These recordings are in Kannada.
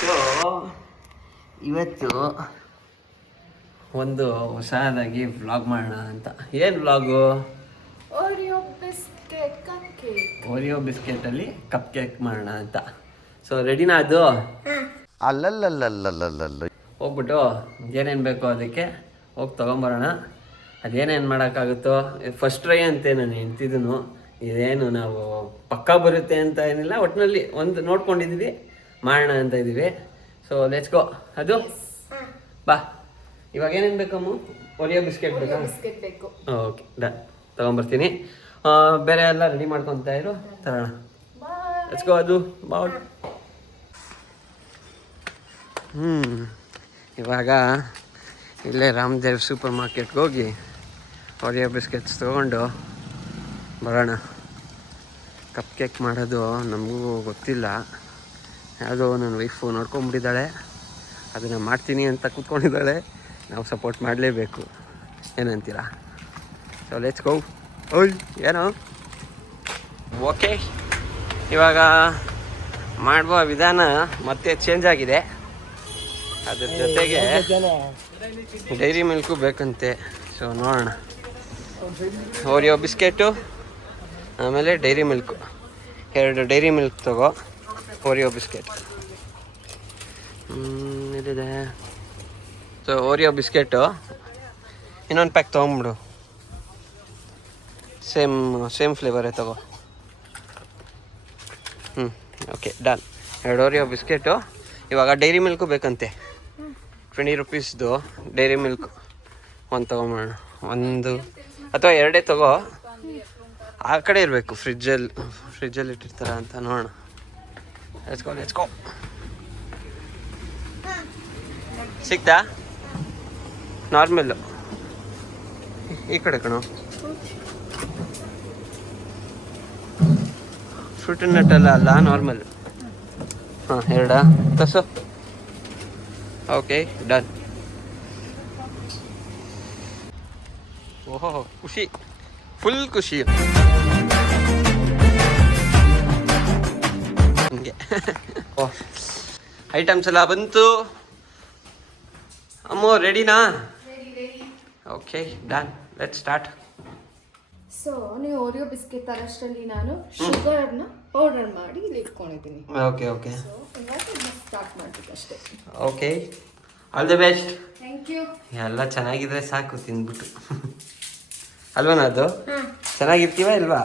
ಸೊ ಇವತ್ತು ಒಂದು ಹೊಸದಾಗಿ ವ್ಲಾಗ್ ಮಾಡೋಣ ಅಂತ. ಏನು ವ್ಲಾಗು? ಓರಿಯೋ ಬಿಸ್ಕೆಟಲ್ಲಿ ಕಪ್ ಕೇಕ್ ಮಾಡೋಣ ಅಂತ. ಸೊ ರೆಡಿನಾ ಅದು? ಅಲ್ಲಲ್ಲಲ್ಲಲ್ಲಲ್ಲಲ್ಲ ಹೋಗ್ಬಿಟ್ಟು ಏನೇನು ಬೇಕೋ ಅದಕ್ಕೆ ಹೋಗಿ ತೊಗೊಂಬರೋಣ. ಅದೇನೇನು ಮಾಡೋಕ್ಕಾಗುತ್ತೋ ಫಸ್ಟ್ ಟ್ರೈ ಅಂತೆ ನಾನು ಎಂತಿದ್ದನು. ಇದೇನು ನಾವು ಪಕ್ಕಾ ಬರುತ್ತೆ ಅಂತ ಏನಿಲ್ಲ, ಒಟ್ಟಿನಲ್ಲಿ ಒಂದು ನೋಡ್ಕೊಂಡಿದ್ವಿ ಮಾಡೋಣ ಅಂತ ಇದ್ದೀವಿ. So let's go. ಅದು ಬಾ. ಇವಾಗ ಏನೇನು ಬೇಕಮ್ಮ? ಓರಿಯೋ ಬಿಸ್ಕೆಟ್ ಬೇಕಾ? ಬೇಕು. ಓಕೆ ಡನ್, ತೊಗೊಂಬರ್ತೀನಿ. ಬೇರೆ ಎಲ್ಲ ರೆಡಿ ಮಾಡ್ಕೊತಾ ಇರು, ತರೋಣ. Let's go. ಅದು ಬಾ. ಇವಾಗ ಇಲ್ಲೇ ರಾಮದೇವ್ ಸೂಪರ್ ಮಾರ್ಕೆಟ್ಗೆ ಹೋಗಿ ಓರಿಯೋ ಬಿಸ್ಕೆಟ್ಸ್ ತೊಗೊಂಡು ಬರೋಣ. ಕಪ್ ಕೇಕ್ ಮಾಡೋದು ನಮಗೂ ಗೊತ್ತಿಲ್ಲ. ಯಾವುದೋ ನನ್ನ ವೈಫು ನೋಡ್ಕೊಂಬಿಟ್ಟಿದ್ದಾಳೆ, ಅದನ್ನು ಮಾಡ್ತೀನಿ ಅಂತ ಕೂತ್ಕೊಂಡಿದ್ದಾಳೆ. ನಾವು ಸಪೋರ್ಟ್ ಮಾಡಲೇಬೇಕು, ಏನಂತೀರಾ? ಸೊ ಲೆಟ್ಸ್ ಗೋ. ಓಯ್ ಏನೋ ಓಕೆ. ಇವಾಗ ಮಾಡುವ ವಿಧಾನ ಮತ್ತೆ ಚೇಂಜ್ ಆಗಿದೆ. ಅದ್ರ ಜೊತೆಗೆ ಡೈರಿ ಮಿಲ್ಕು ಬೇಕಂತೆ. ಸೊ ನೋಡೋಣ. ಓರಿಯೋ ಬಿಸ್ಕೆಟು ಆಮೇಲೆ ಡೈರಿ ಮಿಲ್ಕು, 2 ಡೈರಿ ಮಿಲ್ಕ್ ತಗೋ. ಓರಿಯೋ ಬಿಸ್ಕೆಟ್ ಇದಿದೆ. ಸೊ ಓರಿಯೋ ಬಿಸ್ಕೆಟು ಇನ್ನೊಂದು ಪ್ಯಾಕ್ ತೊಗೊಂಬಿಡು. ಸೇಮ್ ಫ್ಲೇವರೇ ತಗೋ. Okay done. 2 Oreo biscuit. ಇವಾಗ ಡೈರಿ ಮಿಲ್ಕು ಬೇಕಂತೆ. 20 ರೂಪೀಸ್ದು ಡೈರಿ ಮಿಲ್ಕ್ ಒಂದು ತೊಗೊಂಬೋಣ. 1 ಅಥವಾ 2 ತಗೋ. ಆ ಕಡೆ ಇರಬೇಕು, ಫ್ರಿಜ್ಜಲ್ಲಿ ಇಟ್ಟಿರ್ತಾರ ಅಂತ ನೋಡೋಣ. Let's go. ಸಿಕ್ತಾ? ನಾರ್ಮಲ್ಲು ಈ ಕಡೆ ಕಣೋ. ಫ್ರೂಟ್ ನಟ್ಟೆಲ್ಲ ಅಲ್ಲ, ನಾರ್ಮಲ್. ಹಾಂ 2 ತಸು. Okay done. ಓಹೋ ಖುಷಿ, ಫುಲ್ ಖುಷಿ ಹಂಗೆ. ಓಹ್ ಐಟಮ್ಸ್ ಎಲ್ಲ ಬಂತು. ಅಮ್ಮೋ ರೆಡಿನಾ? Okay done, let's start. So ನೀವು ಓರಿಯೋ ಬಿಸ್ಕೆಟ್ ತರಷ್ಟರಲ್ಲಿ ನಾನು ಶುಗರ್ನ ಪೌಡರ್ ಮಾಡಿ ಇಲ್ಲಿ ಇಟ್ಕೊಂಡಿದ್ದೀನಿ. Okay okay. ಸೊ ಇವಾಗ ಸ್ಟಾರ್ಟ್ ಮಾಡ್ಬೇಕು ಅಷ್ಟೇ. Okay, all the best. Thank you. ಎಲ್ಲ ಚೆನ್ನಾಗಿದ್ರೆ ಸಾಕು ತಿಂದ್ಬಿಟ್ಟು. ಅಲ್ವನ ಅದು? ಚೆನ್ನಾಗಿರ್ತೀವ ಇಲ್ವಾ?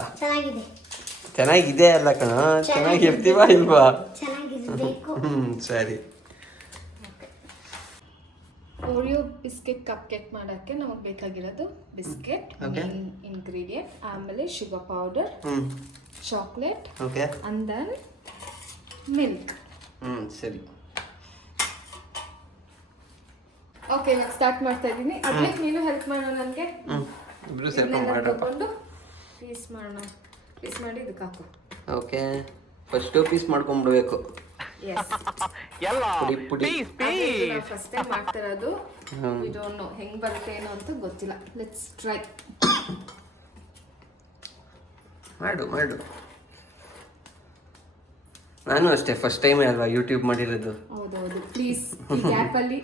ಚೆನ್ನಾಗಿದೆ ಅಲ್ಲ ಕಣ, ಚೆನ್ನಾಗಿರ್ತೀವ ಇಲ್ವಾ? ಸರಿ. ಓರಿಯೋ ಬಿಸ್ಕೆಟ್ ಕಪ್ ಕೇಕ್ ಮಾಡೋಕ್ಕೆ ನಮಗೆ ಬೇಕಾಗಿರೋದು ಬಿಸ್ಕೆಟ್, ಮೇನ್ ಇಂಗ್ರೀಡಿಯೆಂಟ್, ಆಮೇಲೆ sugar powder, chocolate, and then milk. ಸರಿ. ಓಕೆ, ನಾನು ಸ್ಟಾರ್ಟ್ ಮಾಡ್ತಾ ಇದ್ದೀನಿ. ಅದೇ ನೀನು ಹೆಲ್ಪ್ ಮಾಡೋ ನನಗೆ. ಇಬ್ರು ಸೇರ್ಕೊಂಡು ಮಾಡೋಣ. ಪೀಸ್ ಮಾಡೋಣ. ಪೀಸ್ ಮಾಡಿ ಇದಕ್ಕೆ ಹಾಕು. ಓಕೆ, ಫಸ್ಟು ಪೀಸ್ ಮಾಡ್ಕೊಂಡ್ಬಿಡ್ಬೇಕು. ಪುಡಿ ಫಸ್ಟ್ ಟೈಮ್ ಮಾಡ್ತಾ ಇರೋದು. ವಿ ಡೋಂಟ್ ನೋ ಹೆಂಗ್ ಬರುತ್ತೆ ಏನೋ ಅಂತ ಗೊತ್ತಿಲ್ಲ. Let's try. ಮಾಡು. ನಾನು ಅಷ್ಟೇ ಫಸ್ಟ್ ಟೈಮ್ ಅಲ್ವಾ ಯೂಟ್ಯೂಬ್ ಮಾಡಿರೋದು. ಹೌದೌದು. ಪ್ಲೀಸ್ ಈ ಗ್ಯಾಪ್ ಅಲ್ಲಿ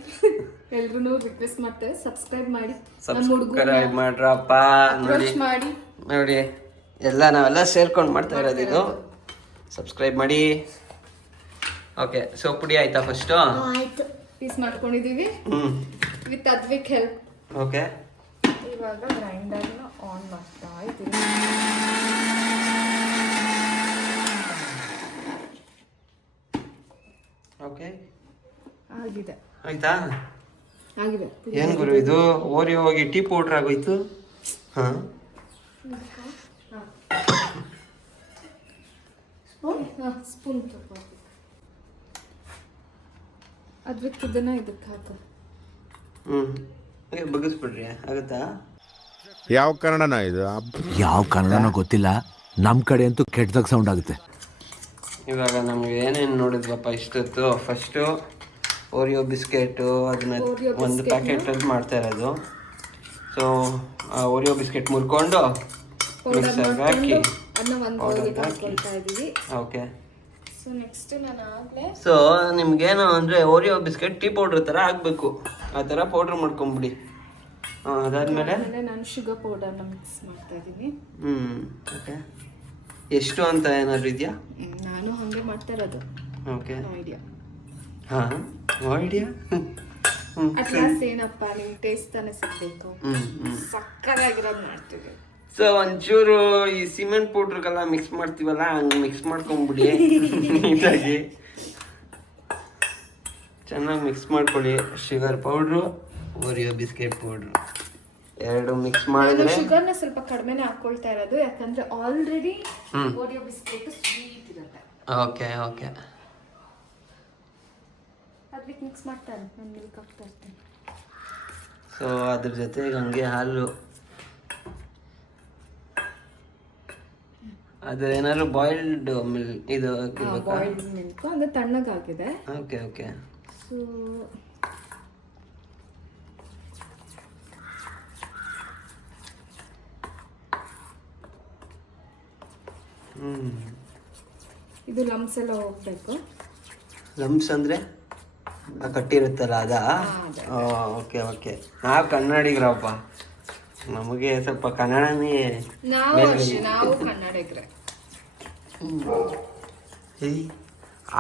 ಎಲ್ರು ರಿಕ್ವೆಸ್ಟ್ ಮಾಡ್ತಾರೆ, ಸಬ್ಸ್ಕ್ರೈಬ್ ಮಾಡಿ, ಸಬ್ಸ್ಕ್ರೈಬ್ ಮಾಡ್ರಪ್ಪ. ನೋಡಿ ಎಲ್ಲ ನಾವೆಲ್ಲ ಸೇರ್ಕೊಂಡು ಮಾಡ್ತಾ ಇರೋದು ಇದು. ಸಬ್ಸ್ಕ್ರೈಬ್ ಮಾಡಿ. ಓಕೆ, ಸೊ ಪುಡಿ ಆಯ್ತಾ ಫಸ್ಟು? ಆಯ್ತು, ಪೀಸ್ ಮಾಡ್ಕೊಂಡಿದೀವಿ ವಿತ್ ಅದ್ವಿಕ್ ಹೆಲ್ಪ್. ಓಕೆ, ಇವಾಗ ಗ್ರೈಂಡರ್ನ ಆನ್ ಮಾಡ್ತಾ ಇದ್ದೀವಿ. ಓಕೆ, ಆಗಿದೆ. ಆಯ್ತಾ? ಆಗಿದೆ. ಏನು ಗುರು ಇದು? ಓರಿಯೋ ಹೋಗಿ ಟೀ ಪೌಡ್ರ್ ಆಗೋಯ್ತು. ಹಾಂ, ಸ್ಪೂನ್ ತಗೋ. ಅದ್ವಿಕ್ ಇದನ್ನ ಇದಕ್ಕೆ ಹಾಕು. ಬಗ್ಗಿಸ್ಬಿಡ್ರಿ, ಆಗುತ್ತಾ? ಯಾವ ಕನ್ನಡನ ಇದು? ಯಾವ ಕನ್ನಡನೋ ಗೊತ್ತಿಲ್ಲ, ನಮ್ಮ ಕಡೆ ಅಂತೂ ಕೆಟ್ಟದಾಗ ಸೌಂಡ್ ಆಗುತ್ತೆ. ಇವಾಗ ನಮ್ಗೆ ಏನೇನು ನೋಡಿದ್ವಪ್ಪ ಇಷ್ಟೊತ್ತು? ಫಸ್ಟು ಓರಿಯೋ ಬಿಸ್ಕೆಟು, ಅದನ್ನ ಒಂದು ಪ್ಯಾಕೆಟಲ್ಲಿ ಮಾಡ್ತಾ ಇರೋದು. ಸೊ ಆ ಓರಿಯೋ ಬಿಸ್ಕೆಟ್ ಮುರ್ಕೊಂಡು ಮಿಕ್ಸರ್ಗೆ ಹಾಕಿ ಅದನ್ನ ಒಂದು ಬೌಲ್ಗೆ ಹಾಕ್ಕೊಳ್ತಾ ಇದ್ದೀವಿ. ಓಕೆ. ಸೊ ನೆಕ್ಸ್ಟ್ ನಾನು ಆಗಲೇ ಸೊ ನಿಮ್ಗೇನು ಅಂದರೆ ಓರಿಯೋ ಬಿಸ್ಕೆಟ್ ಟೀ ಪೌಡ್ರ್ ಥರ ಆಗಬೇಕು, ಆ ಥರ ಪೌಡ್ರ್ ಮಾಡ್ಕೊಂಬಿಡಿ. ಅದಾದಮೇಲೆ ನಾನು ಶುಗರ್ ಪೌಡರ್ನ ಮಿಕ್ಸ್ ಮಾಡ್ತಾ ಇದ್ದೀನಿ. ಓಕೆ. ಎಷ್ಟು ಅಂತ ಏನಾದ್ರು ಇದೆಯಾ? ನಾನು ಹಾಗೆ ಮಾಡ್ತಾ ಇರೋದು. ಓಕೆ. ಐಡಿಯಾ. ಹಾಂ, ಐಡಿಯಾ. ಅಟ್ಲಾಸ್ಟ್ ಏನಪ್ಪ ನಿಮ್ಗೆ ಟೇಸ್ಟ್ ತಾನೇ ಸಿಗಬೇಕು. ಸಕ್ಕತ್ತಾಗಿರೋದು ಮಾಡ್ತೀವಿ. ಸೊ ಒಂಚೂರು ಈ ಸಿಮೆಂಟ್ ಪೌಡ್ರಿಗೆಲ್ಲ ಮಿಕ್ಸ್ ಮಾಡ್ತೀವಲ್ಲ, ಹಂಗೆ ಮಿಕ್ಸ್ ಮಾಡ್ಕೊಂಬಿಡಿ ನೀಟಾಗಿ. ಚೆನ್ನಾಗಿ ಮಿಕ್ಸ್ ಮಾಡ್ಕೊಳ್ಳಿ. Sugar powder, Oreo biscuit powder ಎರಡು ಮಿಕ್ಸ್ ಮಾಡಿದ್ರೆ. ಶುಗರ್ನ ಸ್ವಲ್ಪ ಕಡಿಮೆನೇ ಹಾಕೊಳ್ತಾ ಇರೋದು, ಯಾಕಂದ್ರೆ ಆಲ್ರೆಡಿ ಓರಿಯೋ ಬಿಸ್ಕೆಟ್ ಸ್ವೀಟ್ ಇರುತ್ತೆ. Okay okay. ಅದಕ್ಕೆ ಮಿಕ್ಸ್ ಮಾಡ್ತಾರೆ, ನಾನು ಮಿಲ್ಕ್ ಹಾಕ್ತಾ ಇರ್ತೀನಿ. ಸೊ ಅದ್ರ ಜೊತೆಗೆ ಹಂಗೆ ಹಾಲು, ಅದು ಏನಾದ್ರು ಬಾಯ್ಲ್ಡ್ ಇದು ಬಾಯ್ಲ್ಡ್ ಮಿಲ್ಕ್ ಅಂದ್ರೆ ತಣ್ಣಗಾಗಿದೆ. Okay okay. ಸೊ ಇದು ಲಮ್ಸ್ ಎಲ್ಲ ಹೋಗ್ಬೇಕು. ಲಮ್ಸ್ ಅಂದರೆ ಕಟ್ಟಿರುತ್ತಲ್ಲ ಅದಾ? Okay okay. ನಾವು ಕನ್ನಡಿಗರಪ್ಪ, ನಮಗೆ ಸ್ವಲ್ಪ ಕನ್ನಡನೇ. ನಾವು ಕನ್ನಡಿಗರೇ.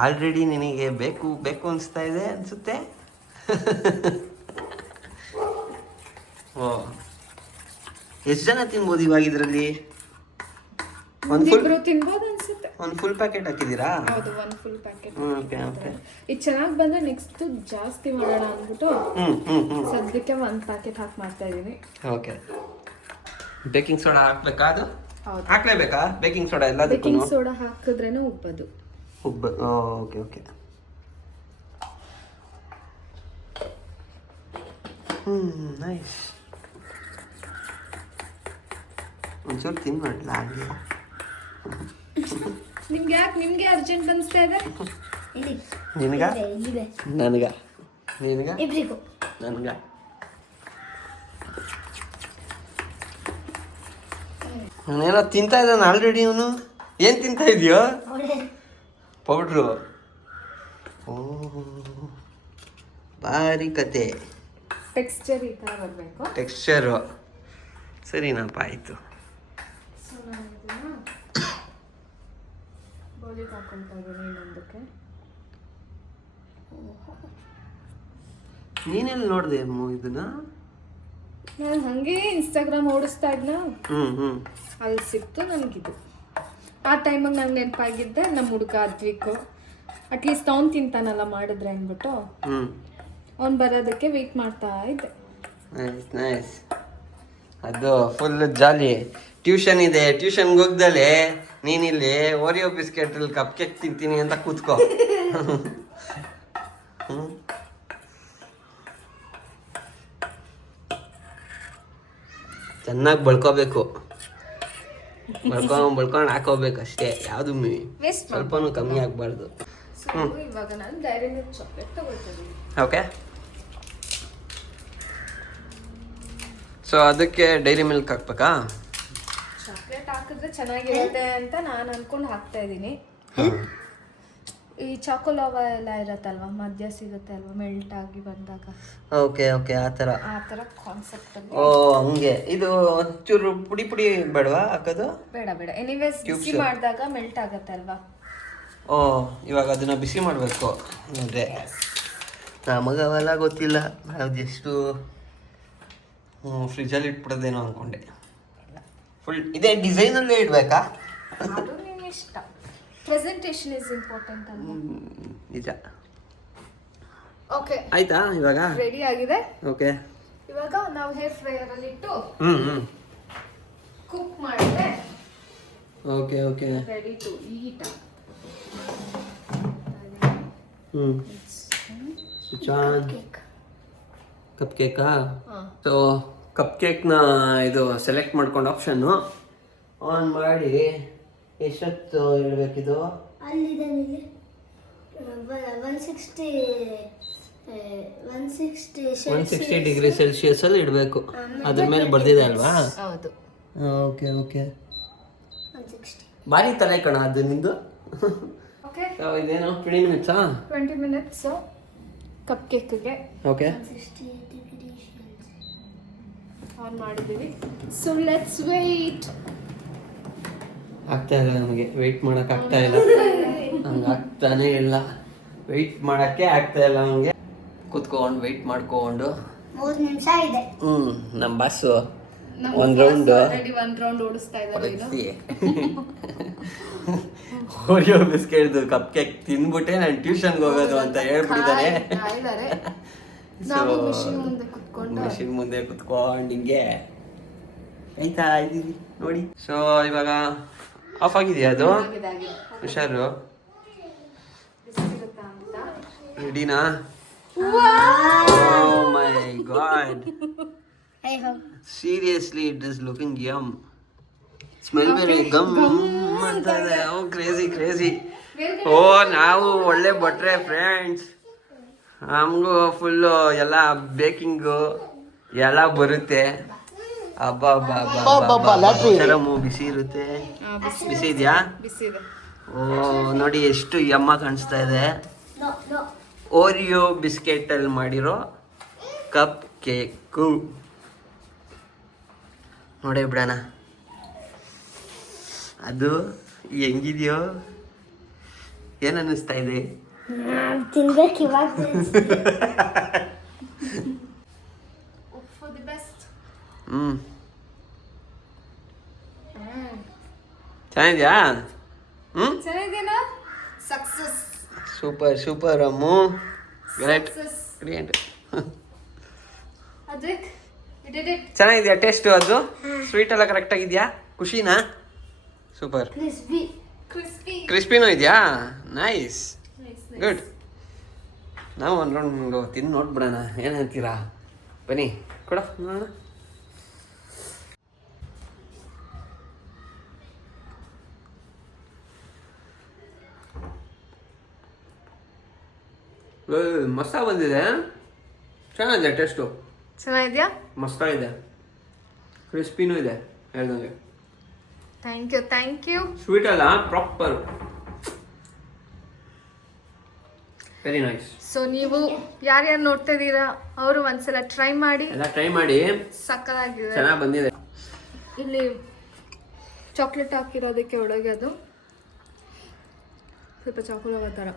ಆಲ್ರೆಡಿ ನಿನಗೆ ಬೇಕು ಬೇಕು ಅನಿಸ್ತಾ ಇದೆ ಅನಿಸುತ್ತೆ. ಓ, ಎಷ್ಟು ಜನ ತಿನ್ಬೋದು ಇವಾಗ ಇದರಲ್ಲಿ? ತಿನ್ಬೋದು ಅನ್ಸುತ್ತೆ. ಒಂದು ಫುಲ್ ಪ್ಯಾಕೆಟ್ ಹಾಕಿದ್ದೀರಾ? ಹೌದು, ಒಂದು ಫುಲ್ ಪ್ಯಾಕೆಟ್. Okay okay. ಇದು ಚೆನ್ನಾಗಿ ಬಂದ್ರೆ ನೆಕ್ಸ್ಟ್ ಜಾಸ್ತಿ ಮಾಡೋಣ ಅಂದ್ಬಿಟ್ಟು ಸದ್ಯಕ್ಕೆ ಒಂದು ಪ್ಯಾಕೆಟ್ ಹಾಕಿ ಮಾಡ್ತಾ ಇದೀನಿ. ಓಕೆ. ಬೇಕಿಂಗ್ ಸೋಡಾ ಹಾಕ್ಬೇಕಾ? ಅದು ಹೌದು, ಹಾಕ್ಲೇಬೇಕಾ ಬೇಕಿಂಗ್ ಸೋಡಾ ಎಲ್ಲದಕ್ಕೂ? ಬೇಕಿಂಗ್ ಸೋಡಾ ಹಾಕಿದ್ರೇನೆ ಉಬ್ಬದು. Okay okay. ನೈಸ್. ಒಂಚೂರು ತಿನ್ ಮಾಡ್ಲಾ ಹಂಗೆ? ನಿಮ್ಗೆ ಅರ್ಜೆಂಟ್ ಅನಿಸ್ತಾ ಇದೆ? ನಿನಗ ನನಗ ನಿನಗ ನನಗ ನಾನೇನೋ ತಿಂತಾ ಇದ್ದಾನೆ ಆಲ್ರೆಡಿ. ಅವನು ಏನು ತಿಂತಾ ಇದೆಯೋ? ಪೌಡ್ರು. ಓ, ಭಾರಿ ಕತೆ. ಟೆಕ್ಸ್ಚರ್ ಈ ಥರ ಬರಬೇಕು. ಟೆಕ್ಸ್ಚರು ಸರಿನಪ್ಪ, ಆಯಿತು. ಸೊ ನಾನು ಇದನ್ನ ಬೌಲಿಗೆ ಹಾಕೊಳ್ತಾ ಇದ್ದೀನಿ ಇನ್ನೊಂದಕ್ಕೆ. ನೀನೆಲ್ಲಿ ನೋಡಿದೆ ಅಮ್ಮ ಇದನ್ನ? ನಾನು ಹಾಗೆ ಇನ್ಸ್ಟಾಗ್ರಾಮ್ ಓಡಿಸ್ತಾ ಇದ್ನ, ಹ್ಞೂ. ಅಲ್ಲಿ ಸಿಕ್ತು ನನಗಿದು. ಆ ಟೈಮಿಗೆ ನಂಗೆ ನೆನಪಾಗಿದ್ದೆ ನಮ್ಮ ಹುಡುಗ ಅದ್ವಿಕ್, ಅಟ್ಲೀಸ್ಟ್ ಅವ್ನು ತಿಂತಾನಲ್ಲ ಮಾಡಿದ್ರೆ ಅಂದ್ಬಿಟ್ಟು ಅವ್ನು ಬರೋದಕ್ಕೆ ವೆಯ್ಟ್ ಮಾಡ್ತಾ ಇದ್ದೆ. Nice nice. ಅದು ಫುಲ್ ಜಾಲಿ. ಟ್ಯೂಷನ್ ಇದೆ, ಟ್ಯೂಷನ್ಗೆ ಹೋಗ್ದಲೆ ನೀನಿಲ್ಲಿ ಓರಿಯೋ ಬಿಸ್ಕೆಟಲ್ಲಿ ಕಪ್ ಕೇಕ್ ತಿಂತೀನಿ ಅಂತ ಕೂತ್ಕೋ. ಚೆನ್ನಾಗಿ ಬಳ್ಕೋಬೇಕು, ಬಳ್ಕೊಂಡು ಹಾಕೋಬೇಕು ಅಷ್ಟೇ. ಯಾವುದು ಸ್ವಲ್ಪನೂ ಕಮ್ಮಿ ಆಗಬಾರ್ದು. ಇವಾಗ ನಾನು ಡೈರಿ ಮಿಲ್ಕ್ ಚಾಕ್ಲೇಟ್ ತಗೊಳ್ತಾ ಇದ್ದೀನಿ. ಓಕೆ. ಸೊ ಅದಕ್ಕೆ ಡೈರಿ ಮಿಲ್ಕ್ ಹಾಕ್ಬೇಕಾ? ಚಾಕ್ಲೇಟ್ ಹಾಕಿದ್ರೆ ಚೆನ್ನಾಗಿರುತ್ತೆ ಅಂತ ನಾನು ಅನ್ಕೊಂಡು ಹಾಕ್ತಾ ಇದ್ದೀನಿ. ಈ ಚಾಕೋಲಾವಾ ಎಲ್ಲ ಇರತ್ತಲ್ವಾ, ಮಧ್ಯ ಸಿಗುತ್ತೆ ಅಲ್ವಾ ಮೆಲ್ಟ್ ಆಗಿ ಬಂದಾಗ. ಓಕೆ ಓಕೆ, ಆ ಥರ ಕಾನ್ಸೆಪ್ಟ್ ಅಲ್ಲಿ. ಓ ಹಂಗೆ. ಇದು ಒಂಚೂರು ಪುಡಿ ಪುಡಿ ಬೇಡವಾ ಹಾಕೋದು? ಬೇಡ ಎನಿವೇಸ್ ಬಿಸಿ ಮಾಡಿದಾಗ ಮೆಲ್ಟ್ ಆಗುತ್ತೆ ಅಲ್ವಾ. ಓ, ಇವಾಗ ಅದನ್ನ ಬಿಸಿ ಮಾಡಬೇಕು ಅಂದರೆ ನಮಗೆ ಅವೆಲ್ಲ ಗೊತ್ತಿಲ್ಲ. ನಾವು ಜಸ್ಟು ಫ್ರಿಜ್ಜಲ್ಲಿ ಇಟ್ಬಿಡೋದೇನೋ ಅಂದ್ಕೊಂಡೆ. ಫುಲ್ ಇದೇ ಡಿಸೈನಲ್ಲೇ ಇಡಬೇಕಾ? ಅದು ನಿಮ್ಮ ಇಷ್ಟ. ಪ್ರೆಸೆಂಟೇಷನ್ ಇಸ್ ಇಂಪಾರ್ಟೆಂಟ್ ಅಲ್ವಾ? ನಿಜ. ಓಕೆ, ಆಯ್ತಾ ಇವಾಗ? ರೆಡಿ ಆಗಿದೆ. ಓಕೆ, ಇವಾಗ ನಾವು ಹೇರ್ ಫ್ರೈಯರ್ ಅಲ್ಲಿ ಇಟ್ಟು ಹ್ಞೂ ಕುಕ್ ಮಾಡಿದ್ರೆ okay okay ready to eat. Switch on. Cup ಕೇಕಾ? ಸೊ ಕಪ್ ಕೇಕ್ನ ಇದು ಸೆಲೆಕ್ಟ್ ಮಾಡ್ಕೊಂಡು ಆಪ್ಷನ್ನು ಆನ್ ಮಾಡಿ ಎಷ್ಟೊತ್ತು ಇಡಬೇಕಿದು? ಅಲ್ಲಿದೆ ಇಲ್ಲಿ 160 ಡಿಗ್ರಿ ಸೆಲ್ಸಿಯಸಲ್ಲಿ ಇಡಬೇಕು. ಅದ್ರ ಮೇಲೆ ಬರ್ದಿದೆ ಅಲ್ವಾ? ಹೌದು. Okay okay. ಭಾರಿ ತಲೆ ಕಣ ಅದು ನಿಂದು. ಓಕೆ, ಸೊ ಇದೇನು 20 ಮಿನಿಟ್ಸಾ? 20 ಮಿನಿಟ್ಸ್ ಕಪ್ ಕೇಕ್ಗೆ ಓಕೆ. 68 degrees ಆನ್ ಮಾಡಿದ್ದೀವಿ. So let's wait. ಆಗ್ತಾ ಇಲ್ಲ ನಮಗೆ, ವೆಯ್ಟ್ ಮಾಡಕ್ ಆಗ್ತಾ ಇಲ್ಲ. ಹಂಗೆ ಆಗ್ತಾನೆ ಇಲ್ಲ, ವೆಯ್ಟ್ ಮಾಡಕ್ಕೆ ಆಗ್ತಾ ಇಲ್ಲ ನಮಗೆ. ಕುತ್ಕೊಂಡು ವೆಯ್ಟ್ ಮಾಡ್ಕೊಂಡು 3 ನಿಮಿಷ ಇದೆ. ನಮ್ಮ ಬಾಸು ಒಂದು ರೌಂಡ್ ಓಡಿಸ್ತಾ ಇದ್ದಾರೆ ಓರಿಯೋ ಬಿಸ್ಕೆಟ್ದು ಕಪ್ ಕೇಕ್ ತಿಂದ್ಬಿಟ್ಟೆ ನಾನು ಟ್ಯೂಷನ್ಗೆ ಹೋಗೋದು ಅಂತ ಹೇಳ್ಬಿಟ್ಟಿದ್ದಾರೆ. ನಾವು ಮಿಷಿನ್ ಮುಂದೆ ಕುತ್ಕೊಂಡು ಮಿಷಿನ್ ಮುಂದೆ ಕುತ್ಕೊಂಡು ಹಿಂಗೆ ಆಯ್ತಾ ಇದ್ದೀವಿ ನೋಡಿ. ಸೊ ಇವಾಗ ಆಫ್ ಆಗಿದೆಯಾ ಅದು? ಹುಷಾರು. ರೆಡಿನಾ? Oh my god. Hey ho. Seriously, it is looking yum. Smell very gum ಅಂತ ಇದೆ. Oh crazy. ಓ ನಾವು ಒಳ್ಳೆ ಭಟ್ರೆ ಫ್ರೆಂಡ್ಸ್. ನಮಗೂ ಫುಲ್ಲು ಎಲ್ಲ ಬೇಕಿಂಗು ಎಲ್ಲ ಬರುತ್ತೆ. ಶರಮು ಬಿಸಿ ಇರುತ್ತೆ. ಬಿಸಿ ಇದೆಯಾ? ಬಿಸಿ ಇದೆ. ಓ ನೋಡಿ ಎಷ್ಟು ಯಮ್ಮ ಕಾಣಿಸ್ತಾ ಇದೆ. No. ಓರಿಯೋ ಬಿಸ್ಕೆಟ್ ಅಲ್ಲಿ ಮಾಡಿರೋ ಕಪ್ ಕೇಕು ನೋಡೇ ಬಿಡೋಣ ಅದು ಹೆಂಗಿದೆಯೋ. ಏನ್ ಅನ್ನಿಸ್ತಾ ಇದೆ? ತಿನ್ಬೇಕು ಇವಾಗ. For the best. ಚೆನ್ನಾಗಿದ್ಯಾ? ಚೆನ್ನಾಗಿದೆನಾ? Success. Super Ammu. Great. Advik we did it. ಚೆನ್ನಾಗಿದ್ಯಾ ಟೇಸ್ಟ್? ಅದು ಸ್ವೀಟ್ ಎಲ್ಲ ಕರೆಕ್ಟ್ ಆಗಿದ್ಯಾ? ಖುಷಿನಾ? ಸೂಪರ್. ಕ್ರಿಸ್ಪಿನೂ ಇದೆಯಾ? ನೈಸ್. ಗುಡ್. ನಾವು ಒಂದು ರೌಂಡ್ ತಿಂದು ನೋಡ್ಬಿಡೋಣ, ಏನಂತೀರಾ? ಬನ್ನಿ ಕೊಡ ನೋಡೋಣ. ಮಸ್ತ ಬಂದಿದೆ, ಚೆನ್ನಾಗಿದೆ ಟೇಸ್ಟು. ಚೆನ್ನಾಗಿದ್ಯಾ? ಮಸ್ತಾಗಿದೆ, ಕ್ರಿಸ್ಪಿನೂ ಇದೆ ಹೇಳ್ದಂಗೆ. Thank you. ಸ್ವೀಟ್ ಅಲ್ಲ, ಪ್ರಾಪರ್, ವೆರಿ ನೈಸ್. ಸೊ ನೀವು ಯಾರ್ಯಾರು ನೋಡ್ತಾ ಇದ್ದೀರಾ ಅವರು ಒಂದ್ಸಲ ಟ್ರೈ ಮಾಡಿ, ಎಲ್ಲ ಟ್ರೈ ಮಾಡಿ. ಸಕ್ಕತ್ತಾಗಿದೆ, ಚೆನ್ನಾಗಿ ಬಂದಿದೆ. ಇಲ್ಲಿ ಚಾಕ್ಲೇಟ್ ಹಾಕಿರೋದಕ್ಕೆ ಒಳಗೆ ಅದು ಸ್ವಲ್ಪ ಚಾಕ್ಲೇಟ್ ಥರ.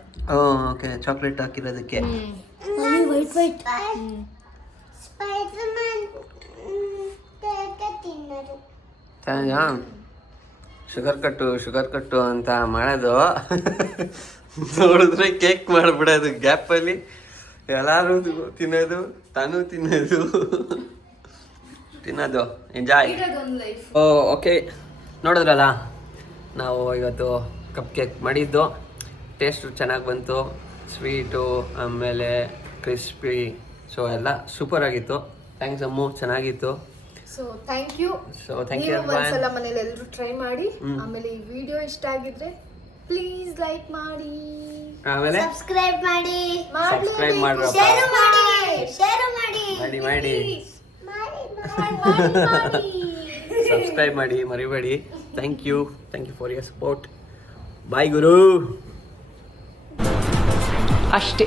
ಓಕೆ, ಚಾಕ್ಲೇಟ್ ಹಾಕಿರೋದಕ್ಕೆ. ವೈಟ್ ಸ್ಪೈಡರ್ಮ್ಯಾನ್ ತಿನ್ನೋದು ಚೆನ್ನಾ ಶುಗರ್ ಕಟ್ಟು ಅಂತ ಮಾಡೋದು ನೋಡಿದ್ರೆ ಕೇಕ್ ಮಾಡಿಬಿಡೋದು ಗ್ಯಾಪಲ್ಲಿ, ಎಲ್ಲರೂ ತಿನ್ನೋದು, ತಾನು ತಿನ್ನೋದು ಎಂಜಾಯ್. ಓಕೆ, ನೋಡಿದ್ರಲ್ಲ ನಾವು ಇವತ್ತು ಕಪ್ ಕೇಕ್ ಮಾಡಿದ್ದು. ಟೇಸ್ಟು ಚೆನ್ನಾಗಿ ಬಂತು, ಸ್ವೀಟು ಆಮೇಲೆ ಕ್ರಿಸ್ಪಿ, ಸೊ ಎಲ್ಲ ಸೂಪರ್ ಆಗಿತ್ತು. ಥ್ಯಾಂಕ್ಸ್ ಅಮ್ಮು, ಚೆನ್ನಾಗಿತ್ತು. So thank you. ಒಂದ್ಸಲ ಮನೇಲಿ ಎಲ್ಲರೂ ಟ್ರೈ ಮಾಡಿ. ಆಮೇಲೆ ಈ ವಿಡಿಯೋ ಇಷ್ಟ ಆಗಿದ್ರೆ ಪ್ಲೀಸ್ ಲೈಕ್ ಮಾಡಿ, ಆಮೇಲೆ ಸಬ್ಸ್ಕ್ರೈಬ್ ಮಾಡಿ, ಸಬ್ಸ್ಕ್ರೈಬ್ ಮಾಡಿ ಮರಿಬೇಡಿ. Thank you for your support. Bye ಗುರು. ಅಷ್ಟೇ.